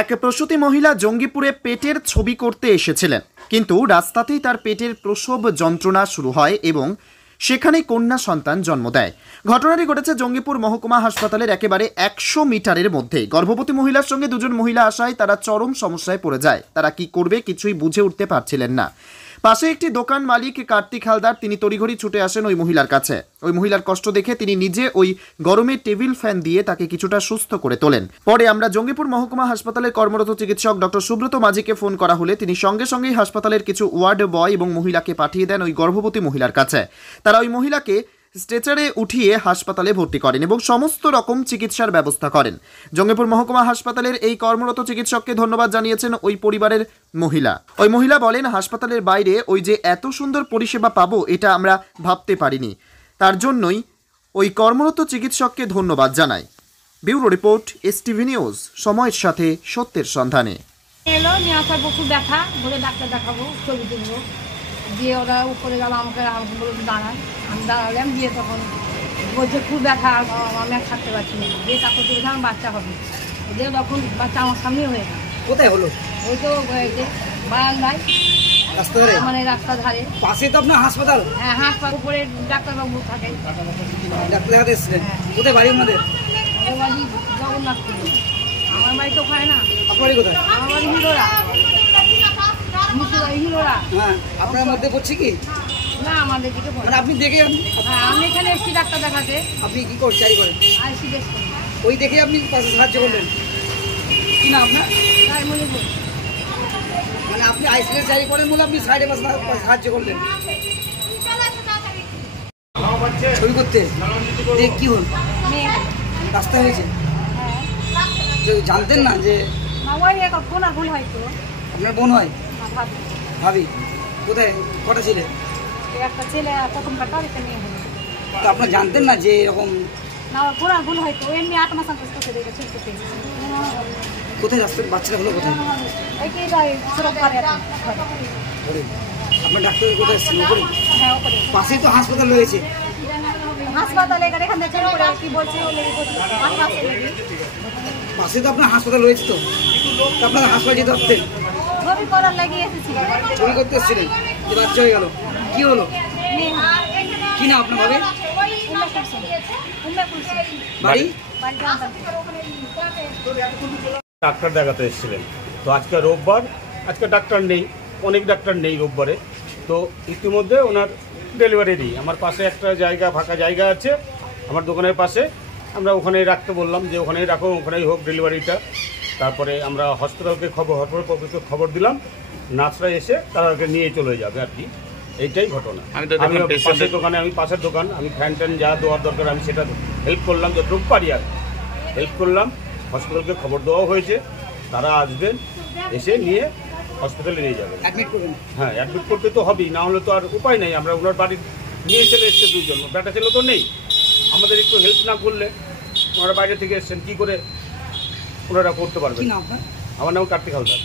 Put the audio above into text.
এক প্রসূতি মহিলা জঙ্গিপুরে পেটের ছবি করতে এসেছিলেন, কিন্তু রাস্তাতেই তার পেটের প্রসব যন্ত্রণা শুরু হয় এবং সেখানে কন্যা সন্তান জন্ম দেয়। ঘটনাটি ঘটেছে জঙ্গিপুর মহকুমা হাসপাতালের একেবারে 100 মিটারের মধ্যেই। গর্ভবতী মহিলার সঙ্গে দুজন মহিলা আসায় তারা চরম সমস্যায় পড়ে যায়। তারা কি করবে কিছুই বুঝে উঠতে পারছিলেন না। পাশে একটি দোকান মালিক কার্তিক হালদার, তিনি তড়িঘড়ি ছুটে আসেন ওই মহিলার কাছে। ওই মহিলার কষ্ট দেখে তিনি নিজে ওই গরমে টেবিল ফ্যান দিয়ে তাকে কিছুটা সুস্থ করে তোলেন। পরে আমরা জঙ্গিপুর মহকুমা হাসপাতালের কর্মরত চিকিৎসক ডক্টর সুব্রত মাঝিকে ফোন করা হলে তিনি সঙ্গে সঙ্গেই হাসপাতালের কিছু ওয়ার্ড বয় এবং মহিলাকে পাঠিয়ে দেন ওই গর্ভবতী মহিলার কাছে। তারা ওই মহিলাকে স্ট্রেচারে উঠিয়ে হাসপাতালে ভর্তি করেন এবং সমস্ত রকম চিকিৎসার ব্যবস্থা করেন। জঙ্গিপুর মহকুমা হাসপাতালের এই কর্মরত চিকিৎসককে ধন্যবাদ জানিয়েছেন ওই পরিবারের মহিলা। ওই মহিলা বলেন, হাসপাতালের বাইরে ওই যে এত সুন্দর পরিষেবা পাবো এটা আমরা ভাবতে পারিনি। তার জন্যই ওই কর্মরত চিকিৎসককে ধন্যবাদ জানাই। ব্যুরো রিপোর্ট, এসটিভি নিউজ, সময়ের সাথে সত্যের সন্ধানে। এলো নিয়ে আসার প্রচুর ব্যথা, বলে ডাক্তার দেখাবো, ছবি তুলবো, দিয়ে ওরা উপরে গেল, আমাকে বলে দাঁড়ায়। আমি দাঁড়ালাম, দিয়ে তখন বলছে খুব ব্যথা, আমি আর থাকতে পারছি না। দিয়ে তারপর তুলে আমার বাচ্চা হবে, দিয়ে তখন বাচ্চা আমার সামনে হয়ে গেল। কোথায় হলো? ওই তো বারান্দায়, রাস্তা ধারে, মানে রাস্তা ধারে পাশে তো আপনার হাসপাতাল। হ্যাঁ, হাসপাতাল উপরে ডাক্তারবাবু থাকে। ডাক্তার দেখাতে এসেছিলেন? কোথায় বাড়ি আপনাদের? আমাদের বাড়ি জগন্নাথপুর। আমার বাড়ি তো ওখানে না। আপনার বাড়ি কোথায়? আমার বাড়ি হিরোরা। হিরোরা। হ্যাঁ, আপনার মধ্যে পড়ছে কি না? আমাদের দিকে মানে আপনি দেখে আমি এখানে এসছি ডাক্তার দেখাতে। আপনি কি চাই করেন? আইসি দেশ ওই দেখে আপনি পাশে সাহায্য করলেন? কি না আপনার? মানে আপনি আইসিএস জারি করেন বলে আপনি সাইডে পাশে সাহায্য করলেন ছবি করতে। দেখ কি হল? রাস্তা হয়েছে। জানতেন না যে আপনার বোন হয়? ভাবি। কোথায়? কটা ছেলে? একটা ছেলে, প্রথম কাটা মেয়ে। তো আপনার জানতেন না যে এরকম? ভুল হয়তো এমনি 8 মাস কোথায় রাস্তার বাচ্চাটা হলো? কোথায়? আপনার ডাক্তার কোথায় এসেছেন? উপরে? পাশেই তো হাসপাতাল রয়েছে। হাসপাতালে পাশে তো আপনার হাসপাতাল রয়েছে, তো আপনার হাসপাতাল যেতে পারতেন। ছবি করার লাগিয়ে এসেছি। ছবি করতে এসেছিলেন, যে বাচ্চা হয়ে গেল। কি হলো? কি না আপনার ভাবে? বাড়ি? ডাক্তার দেখাতে এসেছিলেন। তো আজকে রোববার, আজকে ডাক্তার নেই, অনেক ডাক্তার নেই রোববারে। তো ইতিমধ্যে ওনার ডেলিভারি দিই। আমার পাশে একটা জায়গা, ফাঁকা জায়গা আছে আমার দোকানের পাশে। আমরা ওখানেই রাখতে বললাম যে ওখানেই রাখো, ওখানেই হোক ডেলিভারিটা। তারপরে আমরা হসপিটালকে খবর দিলাম, নার্সরা এসে তাদেরকে নিয়ে চলে যাবে আর কি। এইটাই ঘটনা। আমি পাশের দোকানে, পাশের দোকান, আমি ফ্যান ট্যান যা দেওয়ার দরকার আমি সেটা হেল্প করলাম, যতটুকু পারি আর হেল্প করলাম। হসপিটালকে খবর দেওয়া হয়েছে, তারা আসবেন, এসে নিয়ে হসপিটালে নিয়ে যাবেন। হ্যাঁ, অ্যাডমিট করতে তো হবেই, না হলে তো আর উপায় নেই। আমরা ওনার বাড়ি নিয়ে চলে এসছে দুজন, বেটা ছেলে তো নেই। আমাদের একটু হেল্প না করলে, ওনারা বাইরে থেকে এসছেন, কী করে ওনারা করতে পারবেন? আমার নাম কার্তিক হালদার।